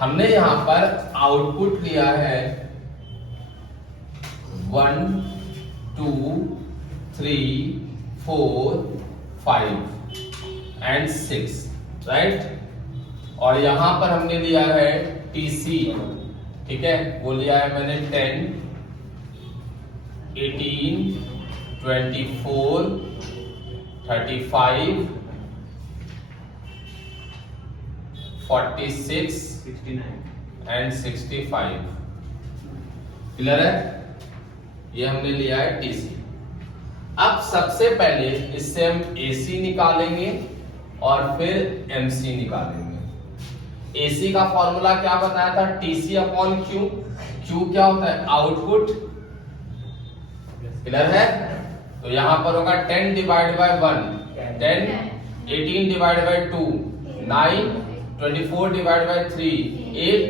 हमने यहां पर आउटपुट लिया है 1 2 3 4 5 एंड 6, राइट। और यहां पर हमने लिया है टीसी, ठीक है, वो लिया है मैंने 10 18 24 35 46 69 एंड 65। क्लियर है? ये हमने लिया है टीसी। अब सबसे पहले इससे हम एसी निकालेंगे और फिर एमसी निकालेंगे। एसी का फॉर्मूला क्या बताया था? TC upon Q. क्यू क्या होता है? आउटपुट। क्लियर है? तो यहां पर होगा 10 divide by 1 10, 18 divide by 2 9, 24 divide by 3 8,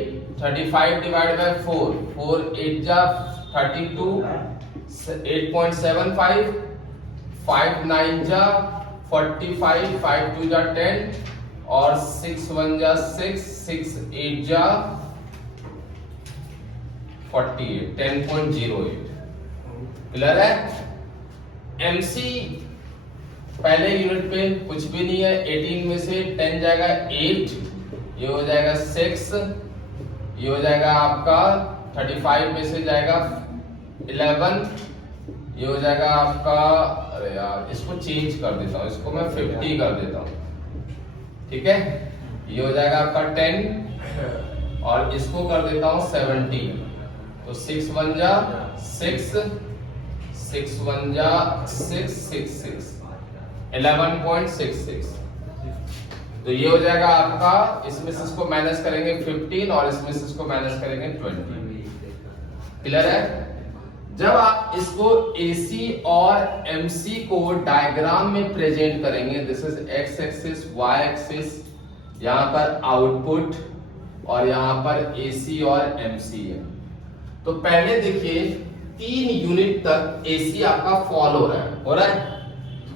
35 divide by 4 4 8 जा 32, 8.75, 5 9 जा 45, 5 2 जा 10 और 6 1 जा 6, 6 8 जा 48, 10.08। क्लियर है? एमसी पहले यूनिट पे कुछ भी नहीं है। 18 में से 10 जाएगा 8, ये हो जाएगा 6, ये हो जाएगा आपका 35 में से जाएगा 11, ये हो जाएगा आपका, अरे यार इसको चेंज कर देता हूँ, इसको मैं 50 कर देता हूँ, ठीक है। ये हो जाएगा आपका 10 और इसको कर देता हूँ 70, तो 6 1 जा 6, 6 1 जा 6 6 6 11.66। तो ये हो जाएगा आपका, इसमें से इसको माइनस करेंगे 15 और इसमें से इसको माइनस करेंगे 20। क्लियर है? जब आप इसको AC और MC को डायग्राम में प्रेजेंट करेंगे, this is x axis, y axis, यहां पर आउटपुट और यहां पर AC और MC है। तो पहले देखिए 3 यूनिट तक AC आपका फॉल हो रहा है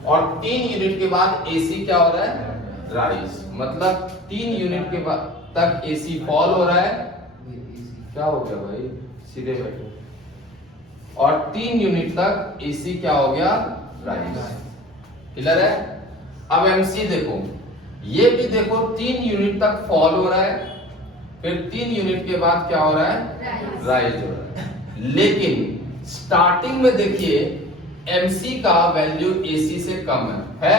और 3 यूनिट के बाद AC क्या हो रहा है? राइज। मतलब 3 यूनिट के बाद तक AC फॉल हो रहा है। क्या हो गया भाई? सीधे बैठो। और 3 यूनिट तक AC क्या हो गया? राइज। क्लियर है? अब MC देखो, ये भी देखो 3 यूनिट तक फॉल हो रहा है, फिर 3 यूनिट के बाद क्या हो रहा है? राइज हो रहा है। लेकिन स्टार्टिंग में देखिए MC का वैल्यू AC से कम है?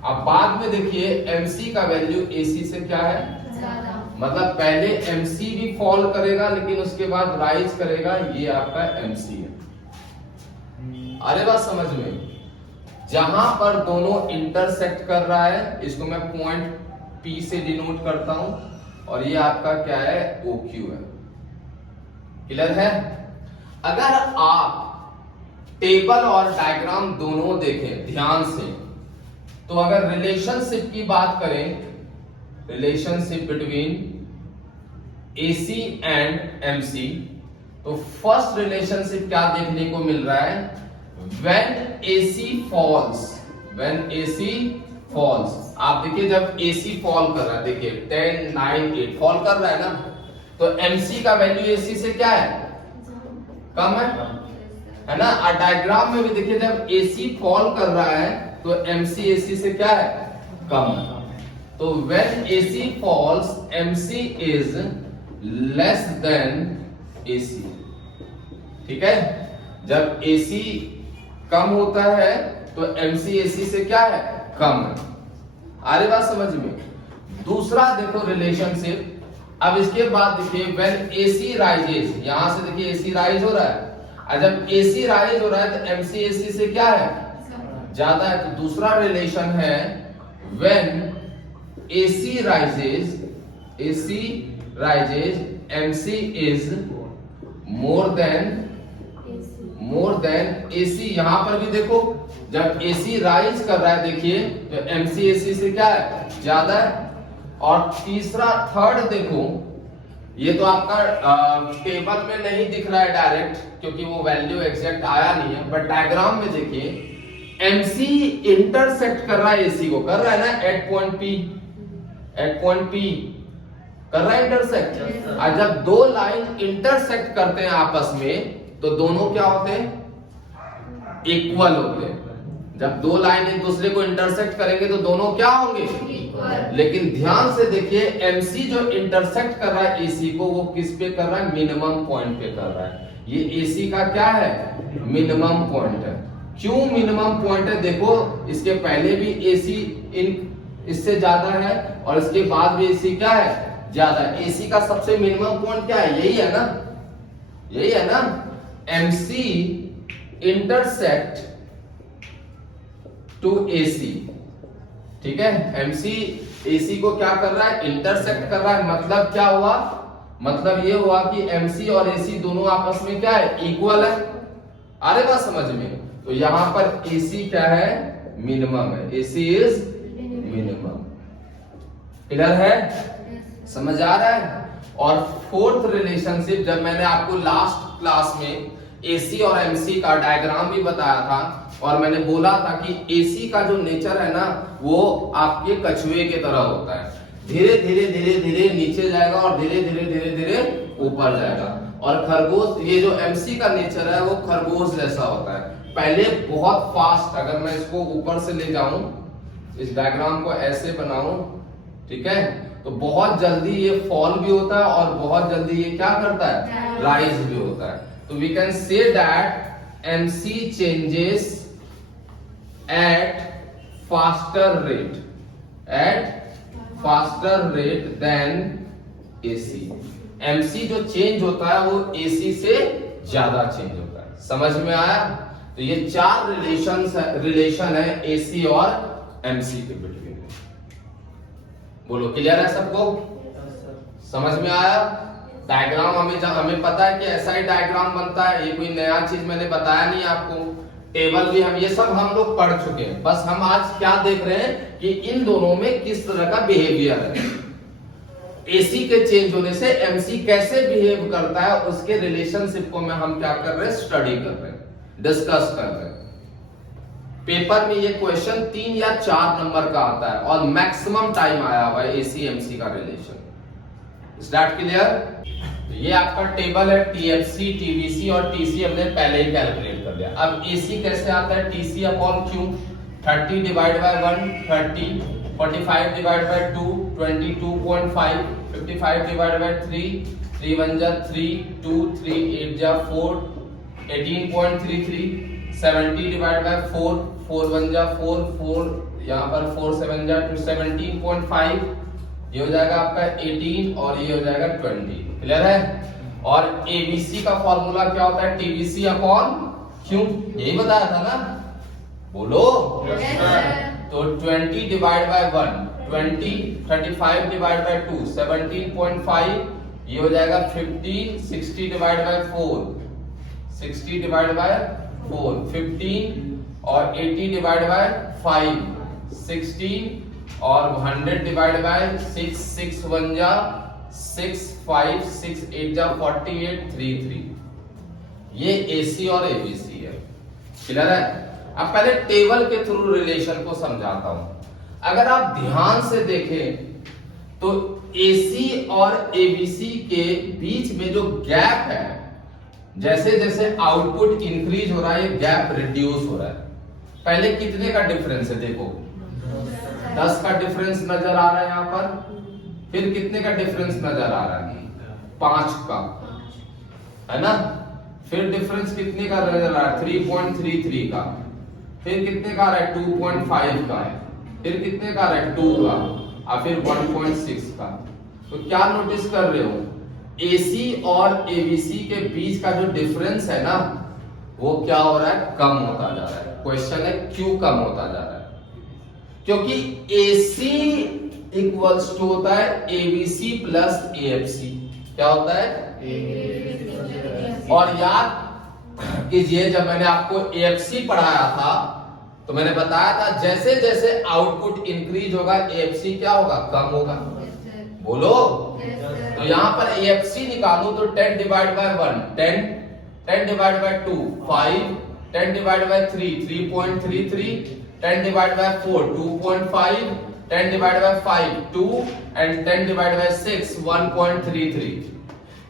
अब बाद में देखिए MC का वैल्यू AC से क्या है? ज्यादा। मतलब पहले MC भी फॉल करेगा लेकिन उसके बाद राइज करेगा, ये आपका MC है। अरे बात समझ में? जहां पर दोनों इंटरसेक्ट कर रहा है, इसको मैं पॉइंट P से डिनोट करता हूं और ये आपका क्या है? OQ है। क्लियर है? अगर आप टेबल और डायग्राम दोनों देखें ध्यान से, तो अगर रिलेशनशिप की बात करें, relationship between AC and MC, तो फर्स्ट रिलेशनशिप क्या देखने को मिल रहा है? When AC falls, when AC falls. आप देखिए जब AC फॉल कर रहा है, देखिए 10 9 8 फॉल कर रहा है ना, तो MC का वैल्यू AC से क्या है? कम है ना। और डायग्राम में भी देखिए जब AC फॉल कर रहा है तो MC AC से क्या है? कम है। तो when AC falls MC is less than AC। ठीक है? जब AC कम होता है तो MC AC से क्या है? कम है। आ रही बात समझ में? दूसरा देखो रिलेशनशिप। अब इसके बाद देखिए when AC rises, यहां से देखिए AC राइज हो रहा है, और जब AC राइज हो रहा है तो MC AC से क्या है? ज्यादा है। तो दूसरा रिलेशन है when AC rises, MC is more than AC। यहां पर भी देखो जब AC राइज कर रहा है देखिए तो MC AC से क्या है? ज्यादा है। और तीसरा थर्ड देखो, ये तो आपका टेबल में नहीं दिख रहा है डायरेक्ट क्योंकि वो वैल्यू एग्जैक्ट आया नहीं है, बट डायग्राम में देखिए MC इंटरसेक्ट कर रहा है AC को, कर रहा है ना एट पॉइंट P कर रहा है इंटरसेक्ट। और जब दो लाइन इंटरसेक्ट करते हैं आपस में तो दोनों क्या होते हैं, इक्वल होते हैं। जब दो लाइन एक दूसरे को इंटरसेक्ट करेंगे तो दोनों क्या होंगे, इक्वल। लेकिन ध्यान से देखिए, एमसी जो इंटरसेक्ट कर रहा है एसी को, वो किस पे कर रहा है, मिनिमम पॉइंट पे कर रहा है। ये एसी का क्या है, मिनिमम पॉइंट है। क्यों मिनिमम पॉइंट है, देखो इसके पहले भी एसी इससे ज्यादा है और इसके बाद भी एसी क्या है, ज्यादा है। एसी का सबसे मिनिमम पॉइंट क्या है, यही है ना, यही है ना, एमसी इंटरसेक्ट टू एसी। ठीक है, एमसी एसी को क्या कर रहा है, इंटरसेक्ट कर रहा है। मतलब क्या हुआ, मतलब ये हुआ कि एमसी और एसी दोनों आपस में क्या है, इक्वल है। आ रही बात समझ में। तो यहां पर एसी क्या है, मिनिमम है, एसी इज मिनिमम। क्लियर है, समझ आ रहा है। और फोर्थ रिलेशनशिप, जब मैंने आपको लास्ट क्लास में एसी और एमसी का डायग्राम भी बताया था और मैंने बोला था कि एसी का जो नेचर है ना, वो आपके कछुए की तरह होता है, धीरे धीरे धीरे धीरे नीचे जाएगा और धीरे धीरे धीरे धीरे ऊपर जाएगा। और खरगोश, ये जो एमसी का नेचर है वो खरगोश जैसा होता है, पहले बहुत फास्ट, अगर मैं इसको ऊपर से ले जाऊं, इस डायग्राम को ऐसे बनाऊं, ठीक है, तो बहुत जल्दी ये फॉल भी होता है और बहुत जल्दी ये क्या करता है, राइज भी होता है। तो we can say that MC changes at faster rate than AC. एमसी जो चेंज होता है वो एसी से ज्यादा चेंज होता है। समझ में आया। तो ये चार रिलेशन है एसी और एमसी के बिटवीन। बोलो क्लियर है सबको, समझ में आया। डायग्राम हमें पता है कि ऐसा ही डायग्राम बनता है, ये कोई नया चीज मैंने बताया नहीं आपको। टेबल भी हम ये सब हम लोग पढ़ चुके हैं, बस हम आज क्या देख रहे हैं कि इन दोनों में किस तरह का बिहेवियर है। एसी के चेंज होने से एमसी कैसे बिहेव करता है, उसके रिलेशनशिप को हम क्या कर रहे हैं, स्टडी कर रहे हैं, डिस्कस कर रहे हैं। पेपर में ये क्वेश्चन 3 या 4 नंबर का आता है और मैक्सिमम टाइम आया हुआ है एसी एमसी का रिलेशन। Start clear. ये आपका टेबल है, टीएफसी, टीवीसी और टीसी हमने पहले ही कैलकुलेट कर लिया। अब एसी कैसे आता है, TC upon Q, 30 divide by 1 30, 45 divide by 2 22.5, 55 divide by 3 3 1 जा 3 2 3 8 जा 4 18.33, 70 डिवाइड बाय 4 4 1 जा 4 4, यहाँ पर 4 7 जा 17.5, ये हो जाएगा आपका 18 और ये हो जाएगा 20। क्लियर है। और एबीसी का फॉर्मूला क्या होता है, टीबीसी अपॉन क्यू, यही बताया था ना, बोलो। तो 20 डिवाइड बाय 1 20, 35 डिवाइड बाय 2 17.5, ये हो जाएगा 50, 60 डिवाइड बाय 4 60 डिवाइड बाय 4 15 और 80 डिवाइड बाय 5 16 और 100 डिवाइड बाय 6 6 1 जा 6 5 6 8 जा 48 33। ये एसी और एबीसी है। क्लियर है। अब पहले टेबल के थ्रू रिलेशन को समझाता हूं। अगर आप ध्यान से देखें तो एसी और एबीसी के बीच में जो गैप है, जैसे जैसे आउटपुट इंक्रीज हो रहा है, ये गैप रिड्यूस हो रहा है। पहले कितने का डिफरेंस है, देखो 10 का डिफरेंस नजर आ रहा है यहां पर, फिर कितने का डिफरेंस नजर आ रहा है, 5 का, है ना। फिर डिफरेंस कितने का नजर आ रहा है, 3.33 का, फिर कितने का आ रहा है, 2.5 का, फिर कितने का आ रहा है, 2 का, और फिर 1.6 का। तो क्या नोटिस कर रहे हो, एसी और एबीसी के बीच का जो डिफरेंस है ना, वो क्या हो रहा है, कम होता जा रहा है। क्वेश्चन है क्यों कम होता जा रहा है, क्योंकि AC इक्वल्स टू होता है ABC प्लस AFC। क्या होता है, और याद कीजिए जब मैंने आपको AFC पढ़ाया था तो मैंने बताया था जैसे जैसे आउटपुट इंक्रीज होगा AFC क्या होगा, कम होगा। बोलो। तो यहाँ पर AFC निकालू तो 10 divide by 1 10, 10 divide by 2 5, 10 divide by 3 3.33, 10 divide by 4 2.5, 10 divide by 5 2 and 10 divide by 6 1.33।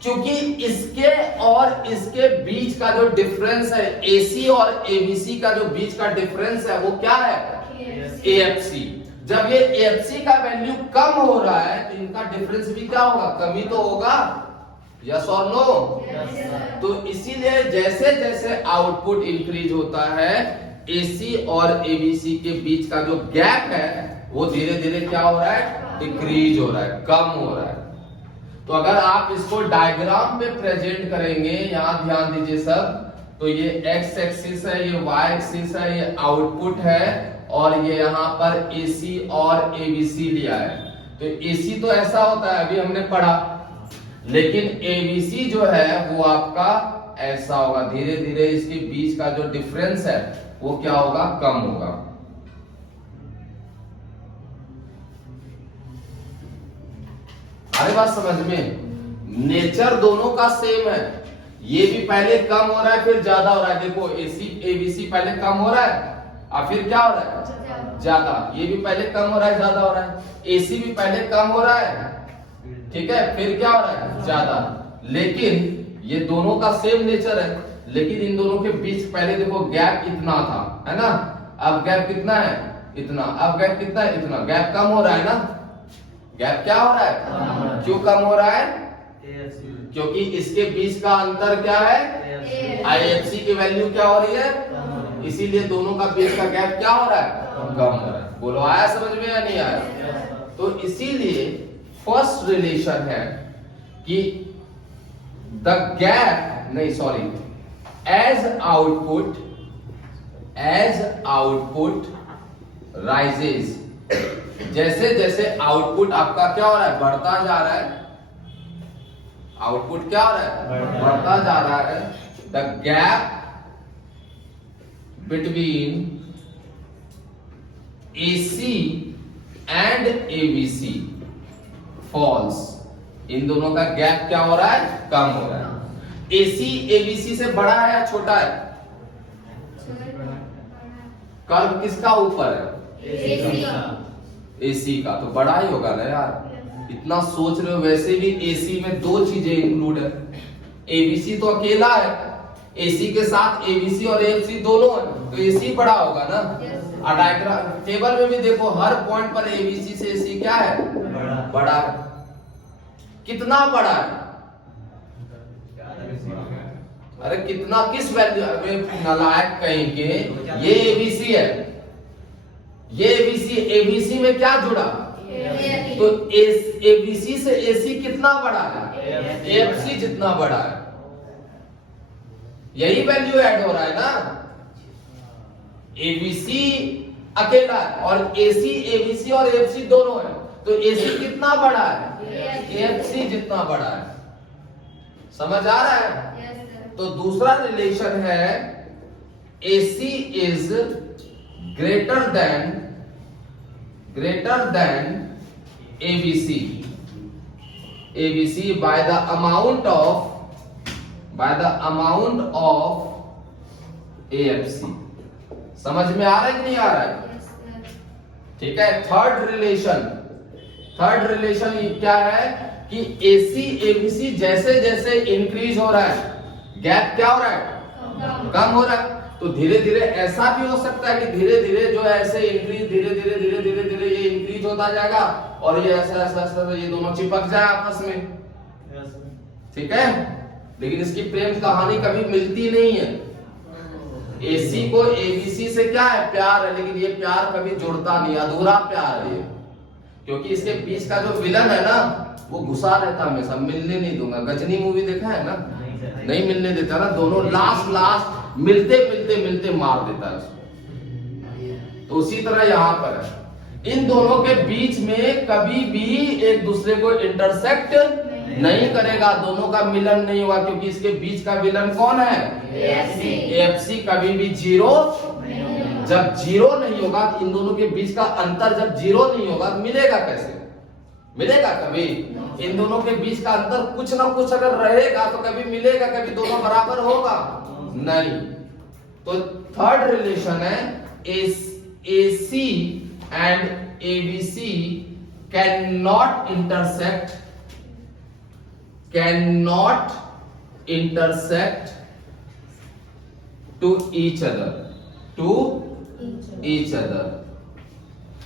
क्योंकि इसके और इसके बीच का जो डिफरेंस है, AC और ABC का जो बीच का डिफरेंस है वो क्या है? AFC। जब ये AFC का वैल्यू कम हो रहा है तो इनका डिफरेंस भी क्या होगा? कमी तो होगा। यस और नो? तो इसीलिए जैसे जैसे आउटपुट इंक्रीज होता है, AC और ABC के बीच का जो गैप है वो धीरे धीरे क्या हो रहा है? डिक्रीज हो रहा है, कम हो रहा है। तो अगर आप इसको डायग्राम पे प्रेजेंट करेंगे, यहां ध्यान दीजिए सब, तो ये x एक्सिस है, ये y एक्सिस है, ये आउटपुट है और ये यहाँ पर AC और ABC लिया है। तो AC तो ऐसा होता है, अभी हमने पढ़ा, लेकिन ABC जो है वो आपका ऐसा होगा। धीरे धीरे इसके बीच का जो डिफरेंस है वो क्या होगा? कम होगा। अरे बात समझ में? नेचर दोनों का सेम है। ये भी पहले कम हो रहा है फिर ज्यादा हो रहा है। देखो ABC पहले कम हो रहा है और फिर क्या हो रहा है? ज्यादा। ये भी पहले कम हो रहा है, ज्यादा हो रहा है। AC भी पहले कम हो रहा है, ठीक है, फिर क्या हो रहा है? ज्यादा। लेकिन ये दोनों का सेम नेचर है, लेकिन इन दोनों के बीच पहले देखो गैप इतना था, है ना? अब गैप कितना है? इतना। अब गैप कितना है? इतना। गैप कम हो रहा है ना? गैप क्या हो रहा है? क्यों कम हो रहा है? क्योंकि इसके बीच का अंतर क्या है? IFC की वैल्यू क्या हो रही है? इसीलिए दोनों का बीच का गैप क्या हो रहा है? कम हो रहा है। बोलो आया समझ में या नहीं आया? तो इसीलिए फर्स्ट रिलेशन है कि द गैप, नहीं सॉरी, एज आउटपुट राइजेस, जैसे जैसे आउटपुट आपका क्या हो रहा है? बढ़ता जा रहा है। आउटपुट क्या हो रहा है? बढ़ता जा रहा है। The gap between AC and ABC falls. इन दोनों का गैप क्या हो रहा है? कम हो रहा है। AC ABC से बड़ा है या छोटा है? कर्व किसका ऊपर है? AC का। तो बड़ा ही होगा ना यार, इतना सोच रहे हो। वैसे भी AC में दो चीजें इंक्लूड है, ABC तो अकेला है, AC के साथ ABC और AFC दोनों है, तो AC बड़ा होगा ना। और डायग्राम टेबल में भी देखो, हर पॉइंट पर ABC से AC क्या है? बड़ा है। कितना बड़ा है? अरे कितना, किस वैल्यू? नालायक कहीं के, ये ABC है, ये ABC में क्या जुड़ा? तो ABC से AC कितना बड़ा है? AFC जितना बड़ा है। यही वैल्यू ऐड हो रहा है ना। ABC अकेला है और AC ABC और AFC दोनों है, तो AC कितना बड़ा है? AFC जितना बड़ा है। समझ आ रहा है? तो दूसरा रिलेशन है AC is greater than ABC by the amount of AFC। समझ में आ रहा है कि नहीं आ रहा है? ठीक है। थर्ड रिलेशन क्या है कि AC ABC जैसे जैसे इंक्रीज हो रहा है, गैप क्या हो रहा है? कम हो रहा है। तो धीरे धीरे ऐसा भी हो सकता है कि धीरे धीरे जो है ऐसे इंक्रीज, धीरे धीरे ये इंक्रीज होता जाएगा और ये ऐसा ये दोनों चिपक जाए आपस में, ठीक है। लेकिन इसकी प्रेम कहानी कभी मिलती नहीं है। AC को ABC से क्या है? प्यार है, लेकिन ये प्यार कभी जुड़ता नहीं, अधूरा प्यार है ये। क्योंकि इसके बीच का जो विलन है ना, वो घुसा रहता हमेशा, मिलने नहीं दूंगा। गजनी मूवी देखा है ना? नहीं मिलने देता ना, दोनों लास्ट मिलते मार देता है उसको। तो उसी तरह यहां पर है, इन दोनों के बीच में कभी भी एक दूसरे को इंटरसेक्ट नहीं करेगा, दोनों का मिलन नहीं हुआ, क्योंकि इसके बीच का विलन कौन है? AFC कभी भी जीरो। जब जीरो नहीं होगा, इन दोनों के बीच का अंतर जब जीरो नहीं होगा, मिलेगा कैसे? मिलेगा कभी? इन दोनों के बीच का अंतर कुछ ना कुछ अगर रहेगा तो कभी मिलेगा, कभी दोनों बराबर होगा नहीं। तो थर्ड रिलेशन है AC and ABC cannot intersect to each other,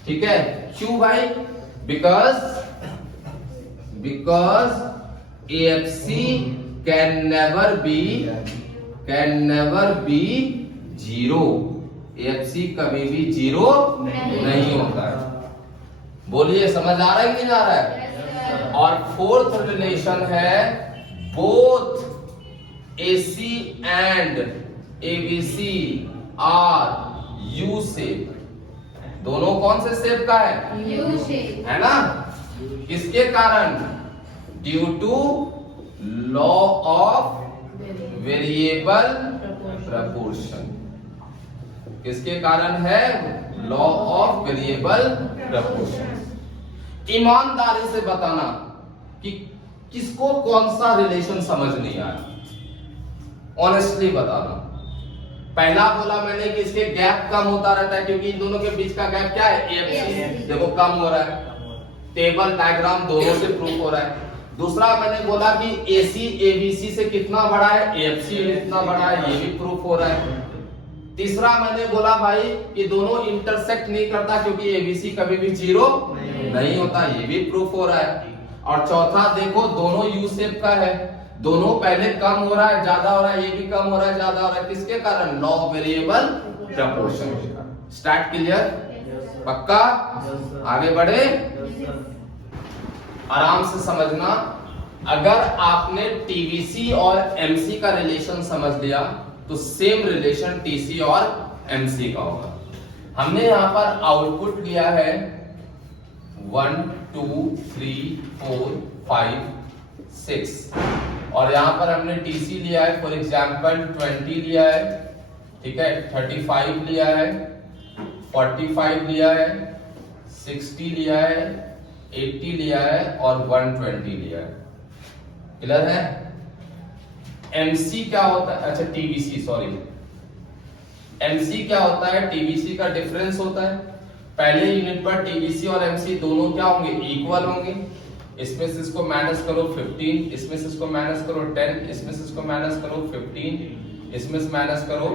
ठीक है। क्यों भाई? Because AFC can never be zero. AFC कभी भी जीरो नहीं होता है। बोलिए, समझ आ रहा है कि नहीं आ रहा है? और फोर्थ रिलेशन है both AC and ABC are U shape. दोनों कौन से शेप का है? U शेप है ना? किसके कारण? Due to law of variable proportion. किसके कारण है? Law of variable proportion. ईमानदारी से बताना कि किसको कौन सा रिलेशन समझ नहीं आया, ऑनेस्टली बताना। पहला बोला मैंने कि इसके गैप कम होता रहता है, क्योंकि इन दोनों के बीच का गैप क्या है? AFC। देखो कम हो रहा है, टेबल डायग्राम दोनों से प्रूफ हो रहा है। दूसरा मैंने बोला कि AC ABC से कितना बड़ा है? AFC इतना बड़ा है, ये भी प्रूफ हो रहा है। तीसरा मैंने बोला भाई कि दोनों इंटरसेक्ट नहीं करता, क्योंकि ABC कभी भी जीरो नहीं होता, ये भी प्रूफ हो रहा है। और चौथा देखो, दोनों U शेप का है, दोनों पहले कम हो रहा है ज्यादा हो रहा है, ये भी कम हो रहा है ज्यादा हो रहा है। किसके कारण? Law of variable proportion. Start clear? पक्का? आगे बढ़े? आराम से समझना। अगर आपने TVC और MC का रिलेशन समझ लिया तो सेम रिलेशन TC और MC का होगा। हमने यहां पर आउटपुट लिया है 1 2 3 4 5 6 और यहां पर हमने TC लिया है, फॉर एग्जांपल 20 लिया है, ठीक है, 35 लिया है, 45 लिया है, 60 लिया है, 80 लिया है और 120 लिया है। क्लियर है? MC क्या होता है? अच्छा TVC, सॉरी, MC क्या होता है? TVC का डिफरेंस होता है। पहले यूनिट पर TVC और MC दोनों क्या होंगे? इक्वल होंगे। इसमें से इसको माइनस करो 15, इसमें से इसको माइनस करो 10, इसमें से इसको माइनस करो 15, इसमें से माइनस करो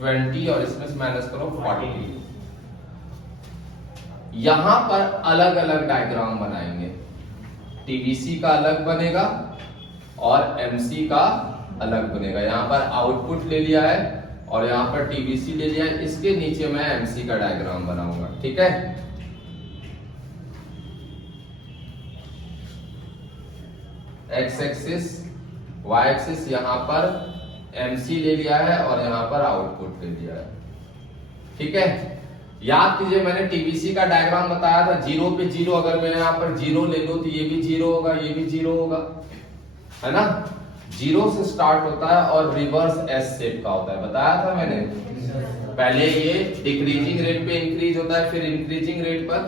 20 और इसमें से माइनस करो 40। यहां पर अलग अलग डायग्राम बनाएंगे। TVC का अलग बनेगा और MC का अलग बनेगा। यहां पर आउटपुट ले लिया है और यहां पर TVC ले लिया है, इसके नीचे मैं MC का डायग्राम बनाऊंगा, ठीक है। X एक्सिस, Y एक्सिस, यहां पर MC ले लिया है और यहां पर आउटपुट ले लिया है, ठीक है। याद कीजिए, मैंने TVC का डायग्राम बताया था, जीरो पे जीरो, अगर मैं यहाँ पर जीरो ले लूं तो ये भी जीरो होगा, ये भी जीरो होगा, है ना। जीरो से स्टार्ट होता है और रिवर्स एस शेप का होता है, बताया था मैंने। पहले ये डिक्रीजिंग रेट पे इंक्रीज होता है, फिर इंक्रीजिंग रेट पर,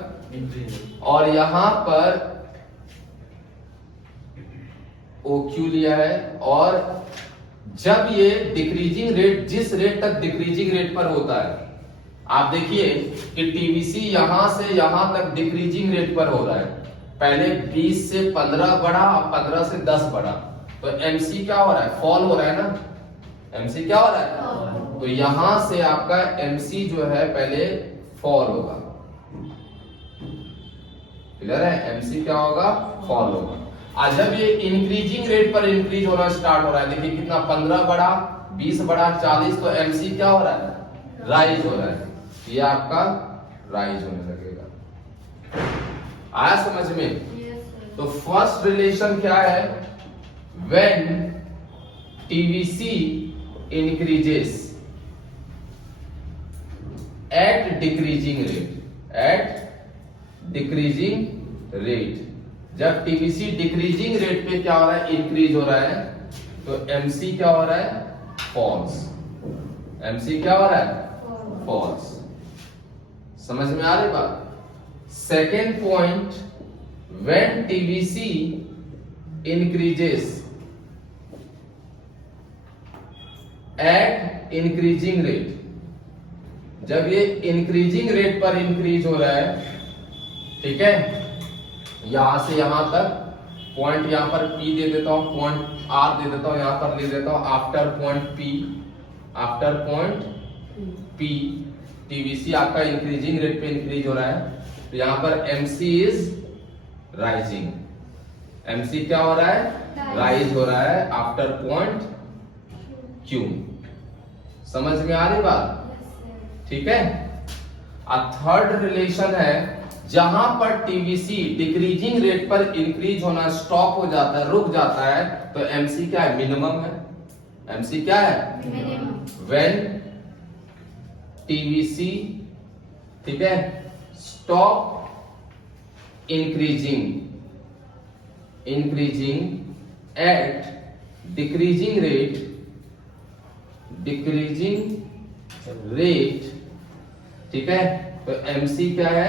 और यहां पर OQ लिया है। और जब ये डिक्रीजिंग रेट, जिस रेट तक डिक्रीजिंग रेट पर होता है, आप देखिए कि TVC यहां से यहां तक डिक्रीजिंग रेट पर हो रहा है। पहले 20 से 15 बढ़ा, अब 15 से 10 बढ़ा, तो MC क्या हो रहा है? फॉल हो रहा है ना। MC क्या हो रहा है? तो यहां से आपका MC जो है पहले फॉल होगा। क्लियर है? MC क्या होगा? फॉल होगा। आज जब ये इंक्रीजिंग रेट पर इंक्रीज होना स्टार्ट हो रहा है, देखिए कितना, 15 बढ़ा, 20 बढ़ा, 40, तो MC क्या हो रहा है? राइज हो रहा है। ये आपका राइज होने लगेगा। आया समझ में? तो फर्स्ट रिलेशन क्या है? When TVC increases at decreasing rate, जब TVC डिक्रीजिंग रेट पे क्या हो रहा है? इंक्रीज हो रहा है, तो MC क्या हो रहा है? फॉल्स। MC क्या हो रहा है? फॉल्स। समझ में आ रही बात? Second point, when TVC increases at increasing rate, जब ये इंक्रीजिंग रेट पर इंक्रीज हो रहा है ठीक है, यहां से यहां तक पॉइंट यहां पर P दे देता हूं, पॉइंट R दे देता हूं, यहां पर ले देता हूं after point P, after point P TVC आपका इंक्रीजिंग रेट पे इंक्रीज हो रहा है, तो यहां पर MC इज राइजिंग, MC क्या हो रहा है, राइज हो रहा है आफ्टर पॉइंट Q। समझ में आ रही बात, ठीक है। थर्ड रिलेशन है जहां पर टीवीसी डिक्रीजिंग रेट पर इंक्रीज होना स्टॉप हो जाता है, रुक जाता है, तो एमसी क्या है, मिनिमम है। एमसी क्या है, व्हेन टीवीसी, ठीक है, stop increasing at decreasing rate, ठीक है, तो MC क्या है,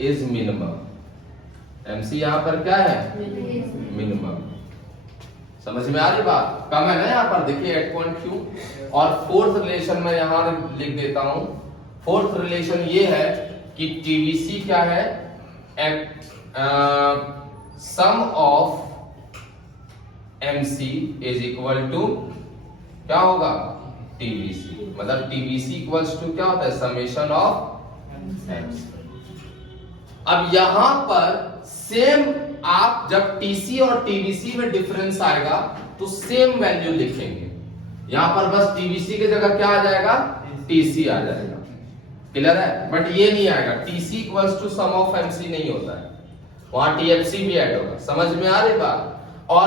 इज मिनिमम। MC यहां पर क्या है, मिनिमम। समझ में आ रही बात, कम है ना यहां पर, देखिए एट पॉइंट Q। और फोर्थ रिलेशन में यहां लिख देता हूं, फोर्थ रिलेशन ये है कि TVC क्या है, sum of MC is equal to क्या होगा, TVC। मतलब TVC इक्वल्स टू क्या होता है, समेशन ऑफ MC। अब यहां पर सेम आप जब TC और TVC में डिफरेंस आएगा तो सेम वैल्यू लिखेंगे, यहां पर बस TVC की जगह क्या आ जाएगा, TC आ जाएगा। क्लियर है, बट ये नहीं आएगा, TC equals to sum of MC नहीं होता है, वहां TFC भी ऐड होगा। समझ में आ रही बात। और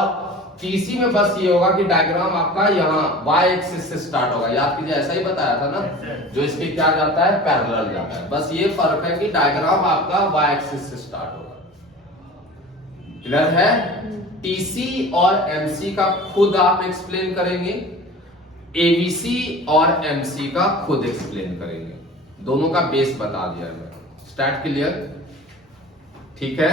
TC में बस ये होगा कि डायग्राम आपका यहाँ y एक्सिस से स्टार्ट होगा, याद कीजिए, ऐसा ही बताया था ना, जो इसके क्या जाता है, पैरेलल जाता है। बस ये फर्क है कि डायग्राम आपका y एक्सिस से स्टार्ट होगा। क्लियर है। TC और MC का खुद आप एक्सप्लेन करेंगे, ABC और MC का खुद एक्सप्लेन करेंगे, दोनों का बेस बता दिया मैं। स्टार्ट, क्लियर, ठीक है।